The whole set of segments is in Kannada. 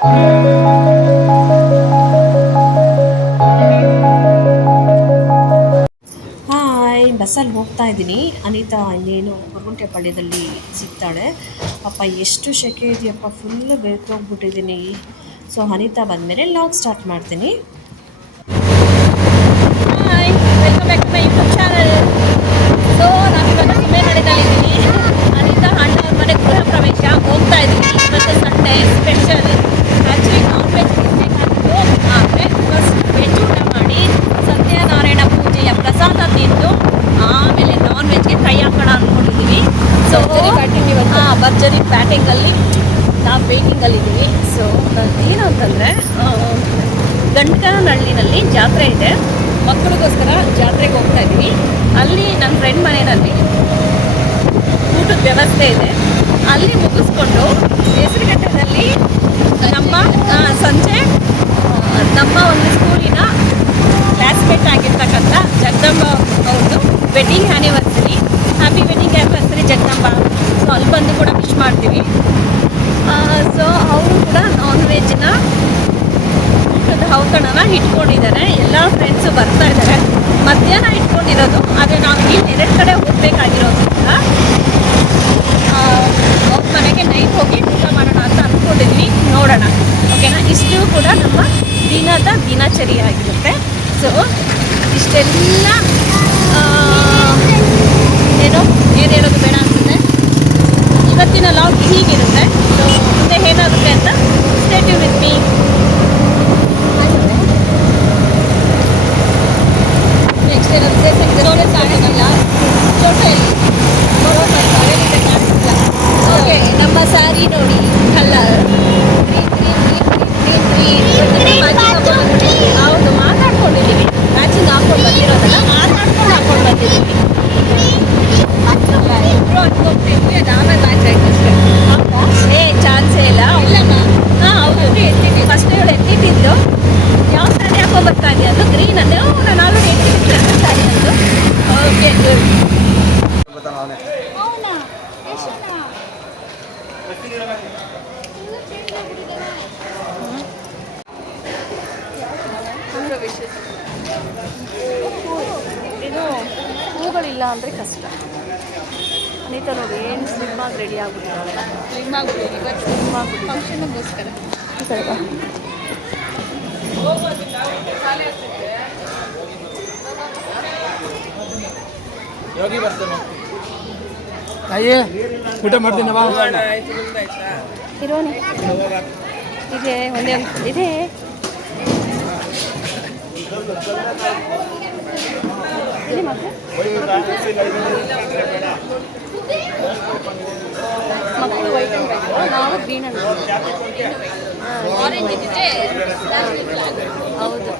ಹಾಯ್, ಬಸ್ಸಲ್ಲಿ ಹೋಗ್ತಾ ಇದ್ದೀನಿ. ಅನಿತಾ ಇನ್ನೇನು ಗೊರಗುಂಟೆಪಾಳ್ಯದಲ್ಲಿ ಸಿಗ್ತಾಳೆ. ಪಾಪ ಎಷ್ಟು ಸೆಕೆ ಇದೆಯಪ್ಪ, ಫುಲ್ಲು ಬೇರ್ಕೋಗ್ಬಿಟ್ಟಿದ್ದೀನಿ. ಸೊ ಅನಿತಾ ಬಂದಮೇಲೆ ಲಾಗ್ ಸ್ಟಾರ್ಟ್ ಮಾಡ್ತೀನಿ. Hi, welcome back to my YouTube channel. So ನಾವಿವಾಗ ಸುಮ್ಮನೆನಡೆದಲ್ಲಿದ್ದೀನಿ. ಅನಿತಾ ಅಣ್ಣವ್ರ ಮನೆ ಗೃಹ ಪ್ರವೇಶ ಹೋಗ್ತಾ ಇದ್ದೀನಿ. ಮತ್ತು Sunday special actually non veg ತಿನ್ನಬೇಕಾಗಿತ್ತು. ಆದರೆ ಫಸ್ಟ್ ವೆಜ್ ಊಟ ಮಾಡಿ ಸತ್ಯನಾರಾಯಣ ಪೂಜೆಯ ಪ್ರಸಾದ ತಿಂದು ಆಮೇಲೆ ನಾನ್ ವೆಜ್ಗೆ ಕೈ ಹಾಕೋಣ ಅಂದ್ಕೊಂಡಿದ್ದೀವಿ. ಸೊ ಭರ್ಜರಿ ಬ್ಯಾಟಿಂಗಲ್ಲಿ ನಾವು ವೇಟಿಂಗಲ್ಲಿದ್ದೀವಿ. ಸೊ ಏನು ಅಂತಂದರೆ ಗಂಟಕನಹಳ್ಳಿನಲ್ಲಿ ಜಾತ್ರೆ ಇದೆ. ಮಕ್ಕಳಿಗೋಸ್ಕರ ಜಾತ್ರೆಗೆ ಹೋಗ್ತಾ ಇದ್ದೀವಿ. ಅಲ್ಲಿ ನನ್ನ ಫ್ರೆಂಡ್ ಮನೆಯಲ್ಲಿ ಊಟದ ವ್ಯವಸ್ಥೆ ಇದೆ. ಅಲ್ಲಿ ಮುಗಿಸ್ಕೊಂಡು ಹೆಸರುಘಟ್ಟದಲ್ಲಿ ನಮ್ಮ ಸಂಜೆ ನಮ್ಮ ಒಂದು ಸ್ಕೂಲಿನ ಕ್ಲಾಸ್ಮೇಟ್ ಆಗಿರ್ತಕ್ಕಂಥ ಜಗದಂಬ ಅವ್ರದ್ದು wedding anniversary. Happy wedding anniversary Jagadamba. So ಅಲ್ಲಿ ಬಂದು ಕೂಡ ವಿಶ್ ಮಾಡ್ತೀವಿ. ಸೊ ಅವರು ಕೂಡ ನಾನ್ ವೆಜ್ನ ಊಟದ ಔತಣನ ಇಟ್ಕೊಂಡಿದ್ದಾರೆ. ಎಲ್ಲ ಫ್ರೆಂಡ್ಸು ಬರ್ತಾ ಇದ್ದಾರೆ. ಮಧ್ಯಾಹ್ನ ಇಟ್ಕೊಂಡಿರೋದು, ಆದರೆ ನಾವು ಇಲ್ಲಿ 2 ಕಡೆ ಹೋಗಬೇಕಾಗಿರೋದ್ರಿಂದ ಅವ್ರ ಮನೆಗೆ ನೈಟ್ ಹೋಗಿ ಊಟ ಮಾಡೋಣ ಅಂತ ಅಂದ್ಕೊಂಡಿದ್ವಿ. ನೋಡೋಣ, ಓಕೆನಾ? ಇಷ್ಟು ಕೂಡ ನಮ್ಮ ದಿನಚರಿ ಆಗಿರುತ್ತೆ. ಸೊ ಇಷ್ಟೆಲ್ಲ ಏನು ಹೇಳೋದು ಬೇಡ ಅನ್ಸುತ್ತೆ. ಇವತ್ತಿನ ಲಾಗ್ ಹೀಗಿರುತ್ತೆ. ಸೊ ಮುಂದೆ ಏನಾಗುತ್ತೆ ಅಂತ stay tune with me. Next ಏನಾಗುತ್ತೆ ಕಾಣಿಸಲ್ಲ. ಓಕೆ, ನಮ್ಮ ಸ್ಯಾರಿ ನೋಡಿ, ಕಲರ್ ಹೌದು, ಮಾತಾಡ್ಕೊಂಡಿದ್ದೀವಿ. ಮ್ಯಾಚಿಂಗ್ ಹಾಕೊಂಡು ಬಂದಿರೋದಲ್ಲ, ಮಾತಾಡ್ಕೊಂಡು ಹಾಕೊಂಡು ಬಂದಿದ್ದೀವಿ. ಇಬ್ಬರು ಅನ್ಕೊಂಡ್ಬಿಟ್ಟಿದ್ವಿ, ಅದು ಆಮೇಲೆ ಮ್ಯಾಚ್ ಆಯ್ತು ಅಷ್ಟೇ. ಚಾನ್ಸೇ ಇಲ್ಲ. ಹಾಂ ಹೌದು, ಫಸ್ಟ್ ಇವಳು ಎತ್ತಿಟ್ಟಿದ್ದು ಯಾವ ಸ್ಯಾರಿ ಹಾಕೊಂಡು ಬರ್ತಾ ಇದೆಯಾ ಅದು ಗ್ರೀನ್ ಅದೇ. ನಾನು ಆಲ್ರೆಡಿ ಎತ್ತಿಟ್ಟಿದ್ದೆ ಸ್ಯಾರಿ ಅಂದು. Okay, good. ಇದು ಹೂಗಳಿಲ್ಲ ಅಂದರೆ ಕಷ್ಟ. ಅನಿತಾ ನೋಡಿ ಏನು ಸ್ಲಿಮ್ ಆಗಿ ರೆಡಿ ಆಗ್ಬಿಟ್ಟಿದ್ದಾಳೆ. ಸ್ಲಿಮ್ ಆಗ್ಬಿಟ್ಟು ಇವತ್ತು ಸ್ಲಿಮ್ ಆಗ್ಬಿಟ್ಟು ಫಂಕ್ಷನ್ಗೋಸ್ಕರ ಸ್ವಲ್ಪ ಯೋಗಿ ಬರ್ತಾನೆ. ಅಯ್ಯೇ ಊಟ ಮಾಡ್ತೀನಿ. ಇರೋನಿ ಇದೆ, ಒಂದೇ ಇದೆ. ಮಕ್ಕಳು ವೈಟ್ ಅಂಡ್ ವೈಟ್, ನಾವು ಗ್ರೀನ್ ಅಂಡ್ ಆರೆಂಜ್ ಇದ್ದಿದ್ರೆ ಹೌದು.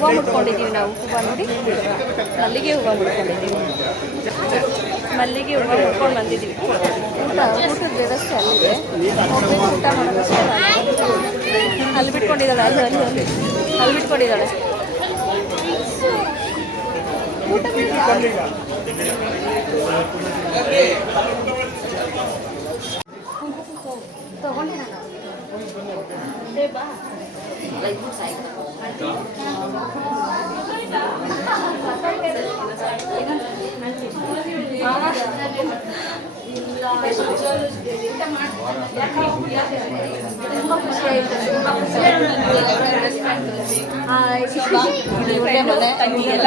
ಹೂವು ಮುಟ್ಕೊಂಡಿದ್ದೀವಿ ನಾವು. ಹೂವು ನೋಡಿ, ಮಲ್ಲಿಗೆ ಹೂವು ಮುಟ್ಕೊಂಡಿದ್ದೀವಿ. ಮಲ್ಲಿಗೆ ಹೂವು ಮುಟ್ಕೊಂಡು ಬಂದಿದ್ದೀವಿ. ಊಟದ ವ್ಯವಸ್ಥೆ ಅಲ್ಲಿದೆ. ಊಟ ಮಾಡೋದಷ್ಟೇ. ಅಲ್ಲಿ ಬಿಟ್ಕೊಂಡಿದ್ದಾಳೆ, ಅಲ್ಲಿ ಬಿಟ್ಕೊಂಡಿದ್ದಾಳೆ. ಊಟ ತಗೊಂಡೆ ನಾನು. ಬಾ ತುಂಬ ಖುಷಿ ಆಯಿತು. ಹಾಯ್ ಶೋಭಾ, ಒಳ್ಳೆ ಮನೆ ಎಲ್ಲ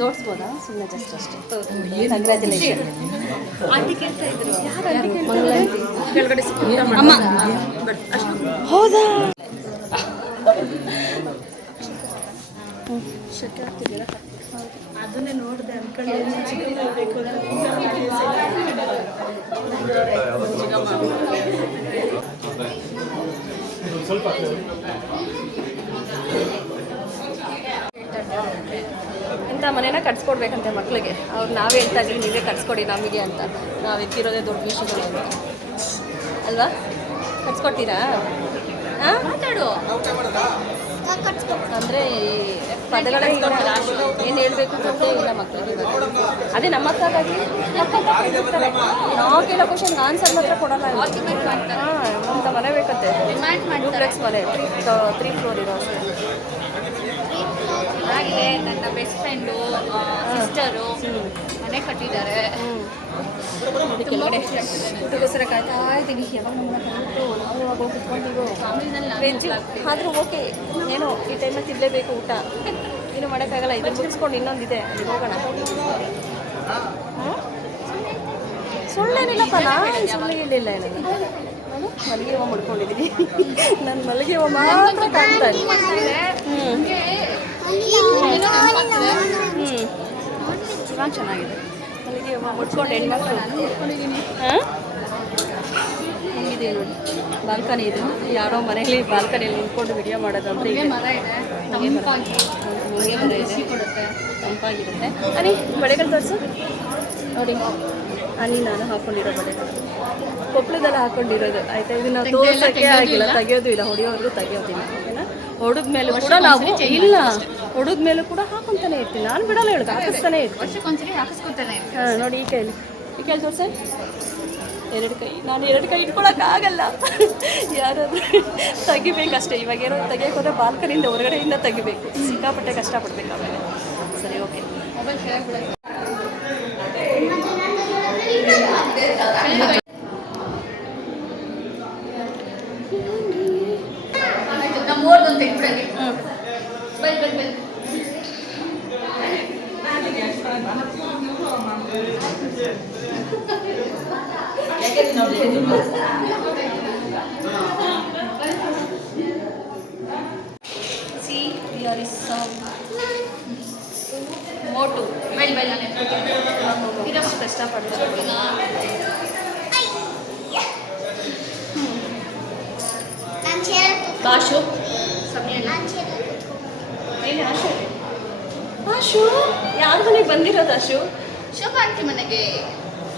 ತೋರಿಸ್ಬೋದಾ? ಸುಮ್ಮನೆ ಜಸ್ಟ್ ಅಷ್ಟೇ. ಕಂಗ್ರ್ಯಾಚುಲೇಷನ್. ಆಂಟಿ ಕೇಳ್ತಾ ಇದ್ರು, ಕೆಳಗಡೆ ಅಮ್ಮ. ಹೌದಾ? ಶೆಕೆ ಆಗ್ತಿದ್ದೀರಾ? ಅದನ್ನೇ ನೋಡಿದೆ ಅನ್ಕೊಂಡು ಚಿಕನ್ ಬೇಕು ಅಂತ ಸ್ವಲ್ಪ ಇಂಥ ಮನೇನ ಕಟ್ಸ್ಕೊಡ್ಬೇಕಂತೆ ಮಕ್ಕಳಿಗೆ. ಅವ್ರು ನಾವೇ ಹೇಳ್ತಾ ಇದ್ದೀವಿ, ನೀವೇ ಕಟ್ಸ್ಕೊಡಿ ನಮಗೆ ಅಂತ. ನಾವು ಎತ್ತಿರೋದೇ ದೊಡ್ಡ ವಿಷಯಗಳು ಅಂತ ಅಲ್ವಾ? ಕಟ್ಸ್ಕೊಡ್ತೀರಾ? ಹಾಂ, ಮಾತಾಡು. ಅಂದರೆ ಪದಗಳೇ ಏನು ಹೇಳಬೇಕು ಗೊತ್ತೇ ಇಲ್ಲ ಮಕ್ಕಳಿಗೆ ಇವಾಗ. ಅದೇ ನಮ್ಮ ಹತ್ರವಾಗಿ ನಾವು ಕೇಳೋ ಕ್ವಶನ್ಗೆ ಆನ್ಸರ್ ಮಾತ್ರ ಕೊಡಲ್ಲ. ಹಾಂ, ಅಂತ ಮನೆ ಬೇಕಂತೆ, ಡೂಪ್ಲೆಕ್ಸ್ ಮನೆ 3 ಫ್ಲೋರ್ ಇರೋ ಅಷ್ಟೇ. ಹಾಗೆ ನನ್ನ ಬೆಸ್ಟ್ ಫ್ರೆಂಡು ಸಿಸ್ಟರು ಮನೆ ಕಟ್ಟಿದ್ದಾರೆ. ಕೆಳಗಡೆ ಊಟಕ್ಕೋಸ್ಕರ ಕಾಯ್ತಾ ಇದ್ದೀನಿ. ಯಾವಾಗ ನಾವು ಯಾವಾಗ ಹೋಗಿ ಕುತ್ಕೊಂಡಿವೋ ವೆಜ್ ಆದರೂ ಓಕೆ, ಏನೋ ಈ ಟೈಮಲ್ಲಿ ತಿನ್ನಲೇಬೇಕು ಊಟ, ಏನು ಮಾಡೋಕ್ಕಾಗಲ್ಲ. ಇದು ಮುಗಿಸ್ಕೊಂಡು ಇನ್ನೊಂದಿದೆ, ಅಲ್ಲಿ ಹೋಗೋಣ. ಸುಳ್ಳೇನಿಲ್ಲಪ್ಪ, ನಾನು ಸುಳ್ಳು ಹೇಳಿಲ್ಲ. ನಾನು ಮಲ್ಲಿಗೆ ಹೂವು ಮಾಡ್ಕೊಂಡಿದ್ದೀನಿ. ನಾನು ಮಲ್ಲಿಗೆ ಹೂವು ಮಾತ್ರ ಕಾಣ್ತಾ ಇದೆ. ಇವಾಗ ಚೆನ್ನಾಗಿದೆ ಮಲ್ಲಿಗೆ ಹೂವು ಮುಟ್ಕೊಂಡು ಹೆಣ್ಮಕ್ಳು. ಹಾಂ, ಹೆಂಗಿದೆ ನೋಡಿ, ಬಾಲ್ಕನಿ ಇದೆ. ಯಾರೋ ಮನೆಯಲ್ಲಿ ಬಾಲ್ಕನಿಯಲ್ಲಿ ನಿಂತ್ಕೊಂಡು ವಿಡಿಯೋ ಮಾಡೋದು ಅಂತ ಇದೆ. ಮರ ಇದೆ, ಮುನಿಗೆ ಮರ ಇದೆ, ತಂಪಾಗಿರುತ್ತೆ. ಅನಿ ಬಳೆಗಳು ತೋರಿಸು ನೋಡಿ. ಅನಿ ನಾನು ಹಾಕ್ಕೊಂಡಿರೋ ಬಳೆಗಳು ಕೊಪ್ಪಳದೆಲ್ಲ ಹಾಕ್ಕೊಂಡಿರೋದು ಆಯಿತಾ. ಇದನ್ನ ತೋರ್ಸೋಕ್ಕೆ ಆಗಿಲ್ಲ, ತೆಗೆಯೋದು ಇಲ್ಲ, ಹೊಡೆಯೋವರೆಗೂ ತೆಗೆಯೋದಿಲ್ಲ. ಓಕೆನಾ? ಹೊಡೆದ ಮೇಲೂ ಕೂಡ ನಾವು ಇಲ್ಲ, ಹೊಡೆದ ಮೇಲೂ ಕೂಡ ಹಾಕೊಂತಾನೆ ಇರ್ತೀನಿ ನಾನು, ಬಿಡಲ್ಲ, ಹೇಳೋದು ಹಾಕಿಸ್ತಾನೆ ಇರ್ತೀನಿ. ವರ್ಷಕ್ಕೊಂದ್ಸರಿ ಹಾಕಿಸ್ಕೊತಾನೆ. ಹಾಂ ನೋಡಿ, ಈ ಕೈಲಿ ತೋರ್ಸ. 2 ಕೈ, ನಾನು 2 ಕೈ ಇಟ್ಕೊಳಕ್ಕಾಗಲ್ಲ. ಯಾರಾದರೂ ತೆಗಿಬೇಕಷ್ಟೇ. ಇವಾಗ ಏನೋ ತೆಗಿಯೋಕೆ ಹೋದರೆ ಬಾಲ್ಕನಿಂದ ಹೊರಗಡೆಯಿಂದ ತೆಗಿಬೇಕು. ಸಿಕ್ಕಾಪಟ್ಟೆ ಕಷ್ಟಪಡ್ಬೇಕು ಆಮೇಲೆ. ಸರಿ, ಓಕೆ. ಮೊಬೈಲ್ ಕೆಳಗೆ ನಮ್ಮೋರ್ದೊಂದು ತೆಗ್ಬಿಡಂಗೆ. ಬಲ್ ಬಲ್ ಬಲ್. See, we are so motu. ಬಲ್ ಬಲ್. ಇರೋಷ್ಟು ಕಷ್ಟಪಡ್ತಾರೆ. ಭಾಷು ಏನು ಆಶು? ಆಶು ಯಾರ ಮನೆಗೆ ಬಂದಿರೋದು? ಆಶು ಶೋಭಾ ಆಂಟಿ ಮನೆಗೆ.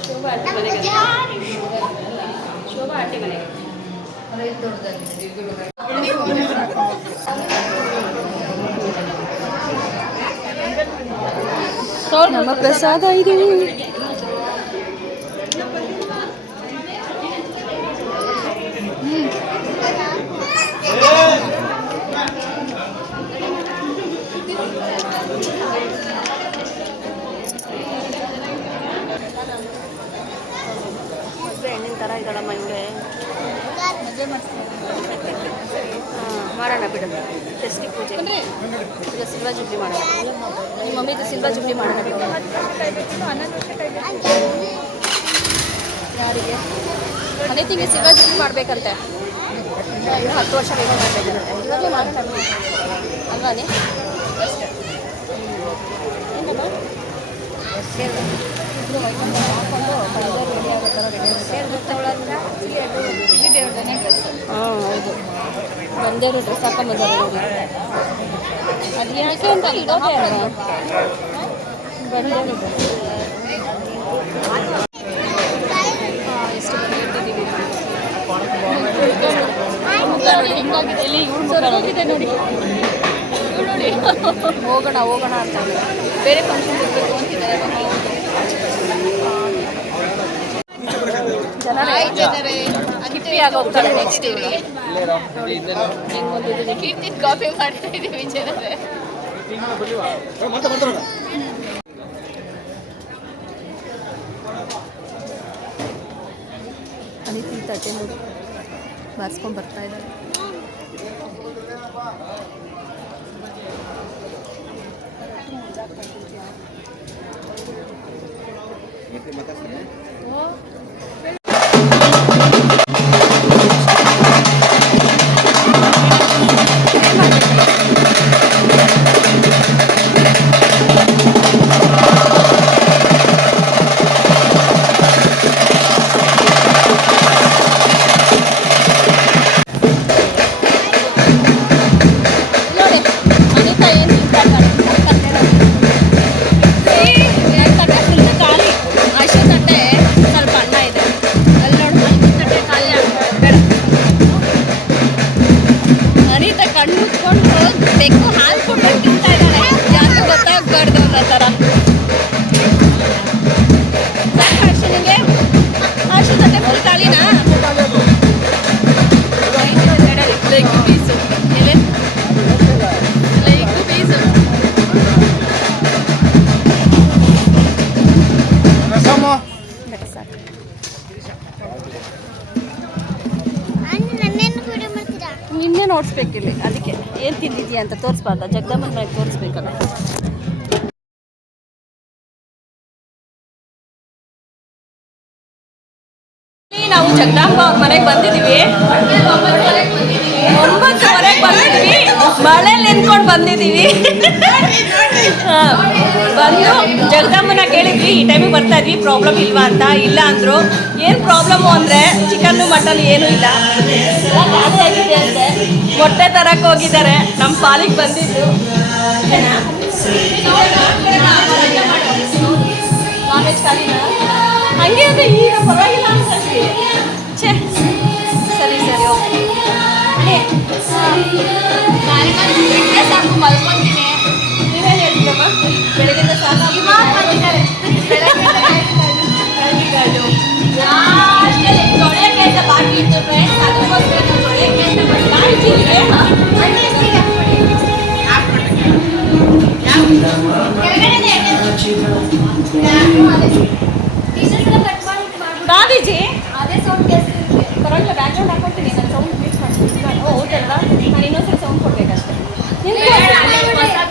ಶೋಭಾ ಆಂಟಿ ಮನೆಗೆ. ಶೋಭಾ ಆಂಟಿ ಮನೆಗೆ. ನಮ್ಮ ಪ್ರಸಾದ ಇದು. ಮದುವೆ ಹೆಣ್ಣಿನ ಥರ ಇದ್ದಾಳಮ್ಮ ಇವಳೆ. ಮಾಡೋಣ ಬಿಡು, ಟೆಸ್ಟಿಗೆ ಪೂಜೆ ಈಗ ಸಿಲ್ವಾ ಜುಬ್ಲಿ ಮಾಡೋಣ. ನಿಮ್ಮ ಮಮ್ಮಿದು ಸಿಲ್ವಾ ಜುಬ್ಲಿ ಮಾಡೋಣ. ಯಾರಿಗೆ? ಅನೇತಿಗೆ ಸಿಲ್ವಾ ಜುಬ್ಲಿ ಮಾಡಬೇಕಂತೆ. ಇನ್ನು 10 ವರ್ಷ ಬೇಗ ಮಾಡಬೇಕಂತೆ. ಇವಾಗಲೇ ಮಾಡೋಣ ಅಲ್ವಾನೇ? ಏನಮ್ಮ ಇಬ್ಬರು ಹಾಕೊಂಡು ರೆಡಿ ಆಗೋ ಥರ ರೆಡಿ ಹಾಂ, ಹೌದು. ಬಂದೇರು ಡ್ರೆಸ್ ಹಾಕೊಂಬಂದಾರೆ ನೋಡಿ. ಅದು ಯಾಕೆ ಅಂತ ಇಡೋದೇ ಅಲ್ವಾ? ಬಂದೇರು ಎಷ್ಟು ಇಟ್ಟಿದ್ದೀವಿ ನೋಡಿ. ಹಿಂಗಾಗಿದೆ ಇಲ್ಲಿ ಹೋಗಿದೆ ನೋಡಿ. ಹೋಗೋಣ ಹೋಗೋಣ ಅಂತ ಬೇರೆ ಫಂಕ್ಷನ್ ಇರಬೇಕು ಅಂತಿದ್ದಾರೆ. ಜನರೇ ಕಿಪ್ಪಿ ಆಗೋಗ್ತಾರೆ ನೆಕ್ಸ್ಟ್. ಕೀರ್ತಿ ಕಾಫಿ ಮಾಡ್ತಾ ಇದ್ದೀವಿ ಜನರೇ. ಅನಿತಿ ತಟ್ಟೆ ನೋಡಿ ಬಾರಿಸ್ಕೊಂಡು ಬರ್ತಾ ಇದ್ದಾರೆ. ಓಡಿಸ್ಬೇಕಿಲ್ಲಿ, ಅದಕ್ಕೆ ಏನು ತಿಂದಿದ್ಯಾ ಅಂತ ತೋರಿಸ್ಬಾರ್ದ, ಜಗದಮ್ಮನ ಮನೆಗೆ ತೋರಿಸ್ಬೇಕಲ್ಲ. ನಾವು ಜಗದಾಂಬ ಅವ್ರ ಮನೆಗೆ ಬಂದಿದ್ದೀವಿ, 9:30 ಬಂದಿದ್ದೀವಿ, ಮಳೆಯಲ್ಲಿ ನಿಂತ್ಕೊಂಡು ಬಂದಿದ್ದೀವಿ. ಬಂದು ಜಗದಾಂಬನ ಕೇಳಿದ್ವಿ ಈ ಟೈಮಿಗೆ ಬರ್ತಾ ಇದ್ವಿ, ಪ್ರಾಬ್ಲಮ್ ಇಲ್ವಾ ಅಂತ. ಇಲ್ಲ ಅಂದರು. ಏನು ಪ್ರಾಬ್ಲಮ್ಮು ಅಂದರೆ ಚಿಕನ್ನು ಮಟನ್ ಏನೂ ಇಲ್ಲ, ಖಾಲಿ ಆಗಿದೆ ಅಂತೆ. ಮೊಟ್ಟೆ ತರಕ್ಕೆ ಹೋಗಿದ್ದಾರೆ, ನಮ್ಮ ಪಾಲಿಗೆ ಬಂದಿದ್ದು. ನಾನ್ ವೆಜ್ ಖಾಲಿನಾ? ಹಂಗೆ ಅಂದರೆ ಈಗ ಪರವಾಗಿಲ್ಲ ಅಂತ ಛೇ. ಸರಿ ಓಕೆ. ಸಾಕು ಮಲ್ಕೊಂತೀನಿ. ನೀವೇನು ಹೇಳ್ತೀರಮ್ಮ? ಬೆಳಗ್ಗೆಯಿಂದ ಸಾಕು ತೊಳೆ ಕೆಲಸ ಬಾಕಿ ಇತ್ತು ಫ್ರೆಂಡ್ಸ್, ಅದಕ್ಕೋಸ್ಕರ ತೊಳೆ ಕೆಲಸ ದಾದೀಜಿ ಅದೇ ಸೌಂಡ್ ಕೇಳಿಸ್ತಿದೆ. ಪರವಾಗಿಲ್ಲ, ಬ್ಯಾಕ್ಗ್ರೌಂಡ್ ಹಾಕೊಳ್ತೀನಿ, ನಾನು ಸೌಂಡ್ ಮಿಕ್ಸ್ ಮಾಡ್ತೀನಿ. ಹೌದಲ್ಲ, ನಾನು ಇನ್ನೊಂದ್ಸರಿ ಸೌಂಡ್ ಕೊಡ್ಬೇಕಷ್ಟೇ.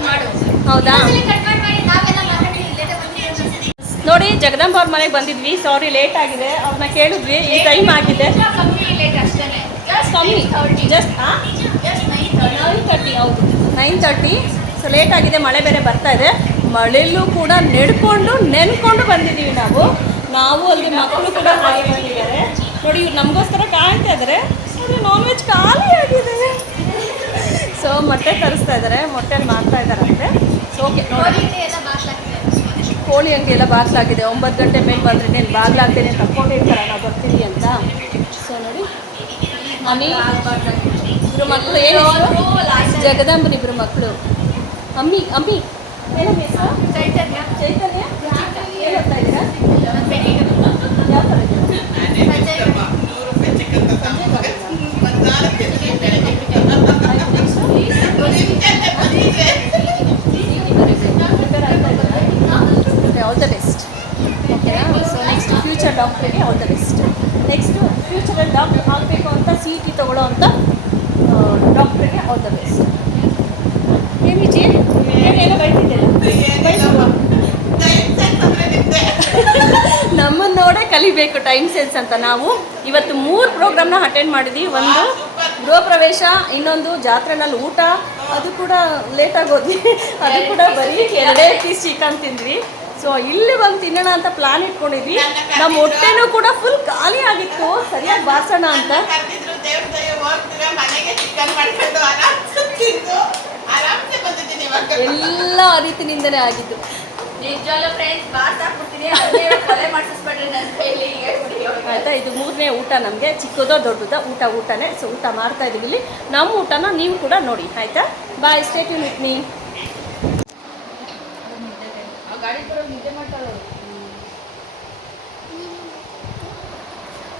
ಮಾಡು. ಹೌದಾ? ಕಟ್ ಮಾಡಿ ನಾವೆಲ್ಲ ಮಾತಾಡಿ ನೋಡಿ, ಜಗದಾಂಬ ಅವ್ರ ಮನೆಗೆ ಬಂದಿದ್ವಿ. ಸಾರಿ ಲೇಟ್ ಆಗಿದೆ, ಅವ್ರನ್ನ ಕೇಳಿದ್ವಿ, ಈ ಟೈಮ್ ಆಗಿದೆ. ಕಮ್ಮಿ ಲೇಟ್ ಅಷ್ಟೇ, ಕಮ್ಮಿ ಜಸ್ಟ್ 9:30. ಹೌದು 9:30. ಸೊ ಲೇಟ್ ಆಗಿದೆ, ಮಳೆ ಬೇರೆ ಬರ್ತಾ ಇದೆ. ಮಳೆಯಲ್ಲೂ ಕೂಡ ನೆನ್ಕೊಂಡು ಬಂದಿದ್ದೀವಿ ನಾವು ಅಲ್ಲಿ ಮಕ್ಕಳು ಕೂಡ ಹಾಗೆ ಬಂದಿದ್ದಾರೆ. ನೋಡಿ, ಇವ್ರು ನಮಗೋಸ್ಕರ ಕಾಯ್ತಾ ಇದ್ದಾರೆ, ಆದರೆ ನಾನ್ ವೆಜ್ ಖಾಲಿ ಆಗಿದೆ. ಸೊ ಮೊಟ್ಟೆ ತರಿಸ್ತಾ ಇದ್ದಾರೆ, ಮೊಟ್ಟೆಲಿ ಮಾಡ್ತಾ ಇದ್ದಾರಂತೆ. ಸೊ ಓಕೆ, ನೋಡಿ, ಕೋಳಿ ಅಂಗಡಿ ಎಲ್ಲ ಬಾಗಿಲಾಗಿದೆ. 9 ಗಂಟೆ ಮೇಲೆ ಬಂದರೆ ನೀನು ಬಾಗಿಲಾಗ್ತೇನೆ ತಗೊಂಡಿರ್ತಾರೆ, ನಾವು ಬರ್ತೀವಿ ಅಂತ. ಸೊ ನೋಡಿ, ಅಮ್ಮಿ ಇಬ್ಬರು ಮಕ್ಕಳು, ಏನು ಜಗದಾಂಬನ ಇಬ್ಬರು ಮಕ್ಕಳು. ಅಮ್ಮಿ ಏನಮ್ಮ ಹೆಸರು? ಚೈತನ್ಯ. ಏನು ಓದ್ತಾ ಇದ್ದೀರಾ? ಯಾವ ಕಾಲೇಜು? All the best. ಓಕೆನಾ? ಸೊ ನೆಕ್ಸ್ಟ್ ಫ್ಯೂಚರ್ ಡಾಕ್ಟ್ರಿಗೆ ಆಲ್ ದ ಬೆಸ್ಟ್. ನೆಕ್ಸ್ಟು ಫ್ಯೂಚರಲ್ಲಿ ಡಾಕ್ಟ್ರ್ ಆಗಬೇಕು ಅಂತ CET ತೊಗೊಳ್ಳೋ ಅಂತ ಡಾಕ್ಟ್ರಿಗೆ ಆಲ್ ದ ಬೆಸ್ಟ್. ಏನಿಜಿ ಏನೋ ಬೈತಿದ್ದೆ, ನಮ್ಮನ್ನು ನೋಡೇ ಕಲಿಬೇಕು ಟೈಮ್ ಸೆನ್ಸ್ ಅಂತ. ನಾವು ಇವತ್ತು 3 ಪ್ರೋಗ್ರಾಮ್ನ ಅಟೆಂಡ್ ಮಾಡಿದ್ವಿ. ಒಂದು ಗೃಹ ಪ್ರವೇಶ, ಇನ್ನೊಂದು ಜಾತ್ರೆನಲ್ಲಿ ಊಟ, ಅದು ಕೂಡ ಲೇಟಾಗಿ ಹೋದ್ವಿ. ಅದು ಕೂಡ ಬರೀ 2 ಪೀಸ್ ಚಿಕನ್ ತಿಂದ್ವಿ. ಸೊ ಇಲ್ಲಿ ಬಂದು ತಿನ್ನೋಣ ಅಂತ ಪ್ಲಾನ್ ಇಟ್ಕೊಂಡಿದ್ವಿ. ನಮ್ಮ ಹೊಟ್ಟೆನೂ ಕೂಡ ಫುಲ್ ಖಾಲಿ ಆಗಿತ್ತು, ಸರಿಯಾಗಿ ಬಾರ್ಸೋಣ ಅಂತ. ಎಲ್ಲ ಆ ರೀತಿನಿಂದನೇ ಆಗಿದ್ದು. ನಿಜವಾಗ್ಲೂ ಫ್ರೆಂಡ್ಸ್ ಬಾಸ್ ಹಾಕ್ಬಿಡ್ತೀನಿ, ಅದೇ ಕೊಲೆ ಮಾಡಿಸ್ಬಿಡ್ರಿ ನನ್ನ ಕೈಲಿ. ಆಯಿತಾ? ಇದು 3ನೇ ಊಟ ನಮಗೆ, ಚಿಕ್ಕದೋ ದೊಡ್ಡದೋ ಊಟನೇ. ಸೊ ಊಟ ಮಾಡ್ತಾ ಇದ್ದೀವಿ ಇಲ್ಲಿ. ನಮ್ಮ ಊಟನ ನೀವು ಕೂಡ ನೋಡಿ, ಆಯಿತಾ? ಬಾಯ್, ಸ್ಟೇ ಟ್ಯೂನ್ ವಿತ್ ಮೀ.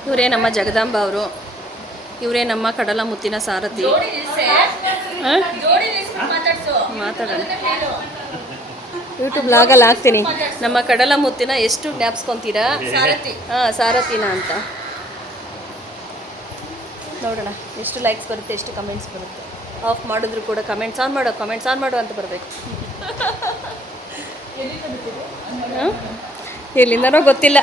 ಇವರೇ ನಮ್ಮ ಜಗದಾಂಬ ಅವರು, ಇವರೇ ನಮ್ಮ ಕಡಲ ಮುತ್ತಿನ ಸಾರಥಿ. ಮಾತಾಡೋಣ, ಯೂಟ್ಯೂಬ್ ಲಾಗಲ್ಲಿ ಹಾಕ್ತೀನಿ. ನಮ್ಮ ಕಡಲ ಮುತ್ತಿನ ಎಷ್ಟು ಜ್ಞಾಪಿಸ್ಕೊತೀರಾ? ಸಾರಥಿನ ಅಂತ ನೋಡೋಣ ಎಷ್ಟು ಲೈಕ್ಸ್ ಬರುತ್ತೆ, ಎಷ್ಟು ಕಮೆಂಟ್ಸ್ ಬರುತ್ತೆ. ಆಫ್ ಮಾಡಿದ್ರು ಕೂಡ ಕಮೆಂಟ್ಸ್ ಆನ್ ಮಾಡು ಅಂತ ಬರಬೇಕು. ಎಲ್ಲಿಂದನೋ ಗೊತ್ತಿಲ್ಲ.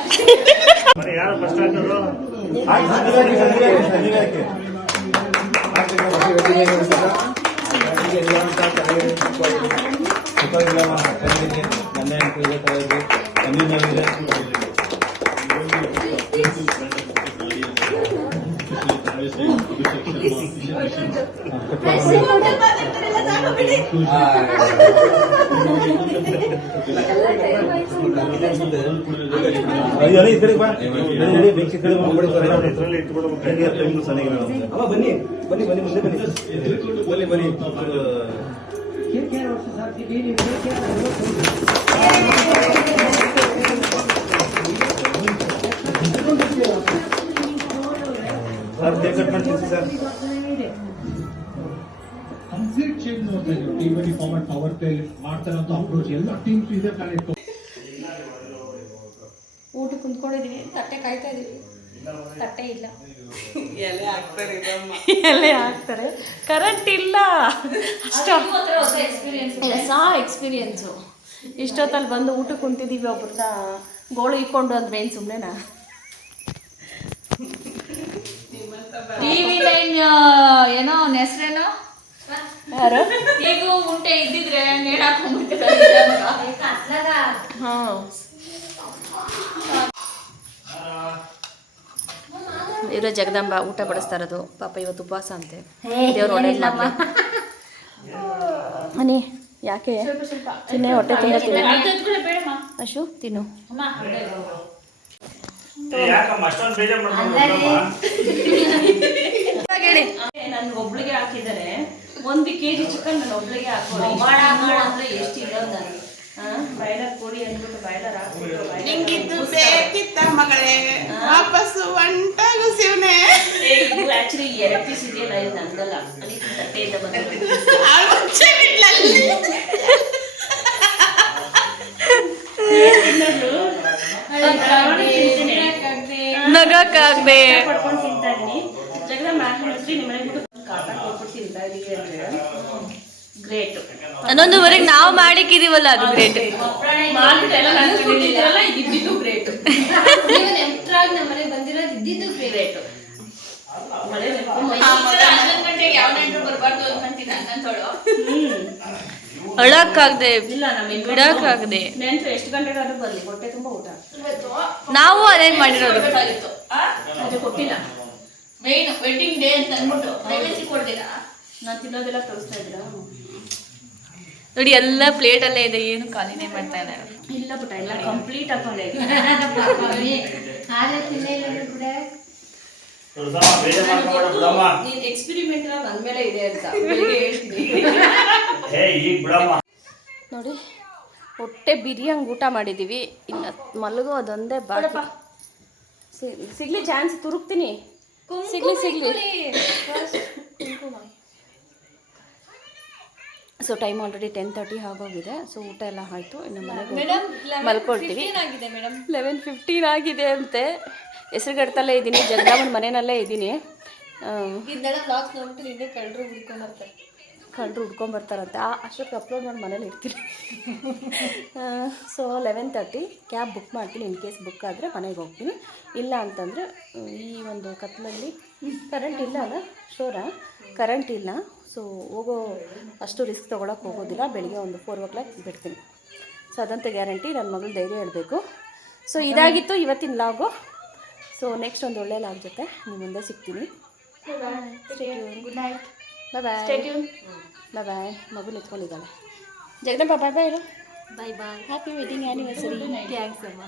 ಕಂಪ್ಲೀಟ್ ಚೇಂಜ್ ನೋಡ್ತಾ ಇದ್ರು. T20 ಫಾರ್ಮ್ಯಾಟ್ ಪವರ್ ಪ್ಲೇ ಮಾಡ್ತಾರೆ ಅಂತ ಅಪ್ರೋಚ್ ಎಲ್ಲ ಟೀಮ್ಸ್ ಇದೆ ತಾನೇ. ಊಟ ಕುಂತ್ಕೊಂಡಿದೀವಿ, ತಟ್ಟೆ ಕಾಯ್ತಾ ಇದೀವಿ, ತಟ್ಟೆ ಇಲ್ಲ. ಎಲೆ ಹಾಕ್ತಾರೆ. ಕರೆಂಟ್ ಇಲ್ಲ ಅಷ್ಟು ಹೊಸ ಎಕ್ಸ್ಪೀರಿಯೆನ್ಸು. ಇಷ್ಟೊತ್ತಲ್ಲಿ ಬಂದು ಊಟಕ್ಕೆ ಕುಂತಿದ್ದೀವಿ, ಒಬ್ರನ್ನ ಗೋಳು ಇಕ್ಕೊಂಡು ಅಂದ್ರೆ ಏನು ಸುಮ್ಮನೆನಾ? TV9 ಏನೋ ಹೆಸ್ರೇನೋ ಯಾರು? ಈಗ ಉಂಟೆ ಇದ್ದಿದ್ರೆ ನೇಣಾಕೊಂಡ್ಬಿಡ್ತಿದ್ದ. ಹಾಂ, ಇರೋ ಜಗದಂಬ ಊಟ ಬಡಿಸ್ತಾ ಇರೋದು. ಪಾಪ ಇವತ್ತು ಉಪವಾಸ ಅಂತೆ, ದೇವ್ರು ಒಳ್ಳೇದು ಮಾಡಲಿ. ಹನಿ ಯಾಕೆ ತಿನ್ನೆ, ಹೊಟ್ಟೆ ತುಂಬ ತಿನ್ನು. ಬೇಡಮ್ಮ ಅಶು ತಿನ್ನು. ಹೇಳಿ, ನನ್ನ ಒಬ್ಳಿಗೆ ಹಾಕಿದ್ದಾರೆ 1 kg ಚಿಕನ್, ನನ್ನ ಒಬ್ಳಿಗೆ ಹಾಕೋದು ಅಂದ್ರೆ ಎಷ್ಟು ಇರೋದು. ಬಾಯ್ಲರ್ ಕೊಡಿ ಅಂದ್ಬಿಟ್ಟು ಬಾಯ್ಲರ್ ಹಾಕ್ಬಿಟ್ಟು ಬೇಕಿತ್ತ ಮಗಳೇ, ವಾಪಸ್ಸು ಒಂಟಾಗು ಶಿವನೇ. ಇದು ಆಕ್ಚುಲಿ 2 ಪೀಸ್ ಇದೆಯಲ್ಲ, ಇದು ನಂದಲ್ಲ, ಅದಕ್ಕೆ ತಟ್ಟೆಯಿಂದ ಬಂದಿರೋದು. ನಗಕ್ಕಾಗ್ದೆ ಪಡ್ಕೊಂಡು ತಿಂತಾ ಇದೀನಿ. ಜಗದಮ್ಮ ಹೇಳ್ತೀವಿ ನಿಮ್ಮ ಮನೆಗೆ ಬಿಟ್ಟು ಕಾಟ ಕೊಟ್ಬಿಟ್ಟು ತಿಂತಾ ಇದೀವಿ ಅಂದ್ರೆ ಗ್ರೇಟ್. 11:30 ನಾವು ಮಾಡಿಕ್ಕಿದೀವಲ್ಲ, ಅದು ಗ್ರೇಟ್. ಮಾಡಿದ್ದೆಲ್ಲ ಇದ್ದಿದ್ದು ಗ್ರೇಟ್. ನಮ್ಮ ಮನೆಗೆ ಬಂದಿರೋದು ಇದ್ದಿದ್ದು ಗ್ರೇಟ್. ಯಾವ ನೆಂಟರು ಬರಬಾರ್ದು ಅನ್ಕೊಂತೀನಿ ಹಂಗಂತೋಳು. ಅಳಕ್ಕಾಗದೆ ಇಲ್ಲ, ನಮಗೆ ಬಿಡಕ್ಕಾಗದೆ. ನೆಂಟರು ಎಷ್ಟು ಗಂಟೆಗಾದ್ರೂ ಬರಲಿ, ಹೊಟ್ಟೆ ತುಂಬ ಊಟ. ನಾವು ಅದೇ ಮಾಡಿರೋದು. ಅದು ಕೊಟ್ಟಿಲ್ಲ, ಮೇನ್ ವೆಡ್ಡಿಂಗ್ ಡೇ ಅಂತ ಅಂದ್ಬಿಟ್ಟು ಪ್ರೈವೇಸಿ ಕೊಡ್ತೀರಾ? ನಾನು ತಿನ್ನೋದೆಲ್ಲ ತೋರಿಸ್ತಾ ಇದ್ದೀರಾ ನೋಡಿ, ಎಲ್ಲ ಪ್ಲೇಟಲ್ಲೇ ಇದೆ, ಏನು ಖಾಲಿನೇ ಮಾಡ್ತಾ ಇಲ್ಲ. ಇಲ್ಲ ಪುಟ, ಎಲ್ಲ ಕಂಪ್ಲೀಟ್ ಹಾಕೊಂಡೆ ಇದೆ. ನೀನ್ ಎಕ್ಸ್ಪೆರಿಮೆಂಟ್ ನನ್ನ ಮೇಲೆ ಇದೆ ಅಂತ ಹೇಳ್ತೀನಿ ನೋಡಿ. ಹೊಟ್ಟೆ ಬಿರಿಯಂಗೆ ಊಟ ಮಾಡಿದ್ದೀವಿ, ಇನ್ನು ಮಲಗೋ ಅದೊಂದೇ ಬಾಕಿ. ಸಿಗ್ಲಿ ಚಾನ್ಸ್, ತುರುಕ್ತೀನಿ. ಸಿಗ್ಲಿ. ಸೊ ಟೈಮ್ ಆಲ್ರೆಡಿ 10:30 ಆಗೋಗಿದೆ. ಸೊ ಊಟ ಎಲ್ಲ ಆಯಿತು, ಇನ್ನು ಮನೆಗೆ ಮಲ್ಕೊಳ್ತೀವಿ. 11:15 ಆಗಿದೆ ಅಂತೆ. ಹೆಸರುಗಡ್ತಲ್ಲೇ ಇದ್ದೀನಿ, ಜಗದಾಮನ ಮನೆಯಲ್ಲೇ ಇದ್ದೀನಿ. ಕಳ್ಳರು ಹುಡ್ಕೊಂಬರ್ತಾರಂತೆ. ಅಷ್ಟೊತ್ತಿಗೆ ಅಪ್ಲೋಡ್ ಮಾಡಿ ಮನೇಲಿ ಇರ್ತೀನಿ. ಸೊ 11:30 ಕ್ಯಾಬ್ ಬುಕ್ ಮಾಡ್ತೀನಿ. ಇನ್ ಕೇಸ್ ಬುಕ್ ಆದರೆ ಮನೆಗೆ ಹೋಗ್ತೀನಿ. ಇಲ್ಲ ಅಂತಂದರೆ ಈ ಒಂದು ಕತ್ಲಲ್ಲಿ ಕರೆಂಟ್ ಇಲ್ಲ ಅಲ್ಲ, ಶೋರಾ ಕರೆಂಟ್ ಇಲ್ಲ. ಸೊ ಹೋಗೋ ಅಷ್ಟು ರಿಸ್ಕ್ ತೊಗೊಳಕ್ಕೆ ಹೋಗೋದಿಲ್ಲ. ಬೆಳಿಗ್ಗೆ ಒಂದು 4 o'clock ಬಿಡ್ತೀನಿ. ಸೊ ಅದಂತೂ ಗ್ಯಾರಂಟಿ. ನನ್ನ ಮಗಳು ಧೈರ್ಯ ಹೇಳಬೇಕು. ಸೊ ಇದಾಗಿತ್ತು ಇವತ್ತಿನ ಲಾಗು. ಸೊ ನೆಕ್ಸ್ಟ್ ಒಂದು ಒಳ್ಳೆ ಲಾಗ್ ಜೊತೆ ನಿಮ್ಮ ಮುಂದೆ ಸಿಗ್ತೀನಿ. Good night, bye. ಮಗು ನಿಂತ್ಕೊಂಡಿದ್ದಾಳೆ. Jagadamma bye bye. Bye bye. Happy wedding anniversary. Thanks ಅಮ್ಮ.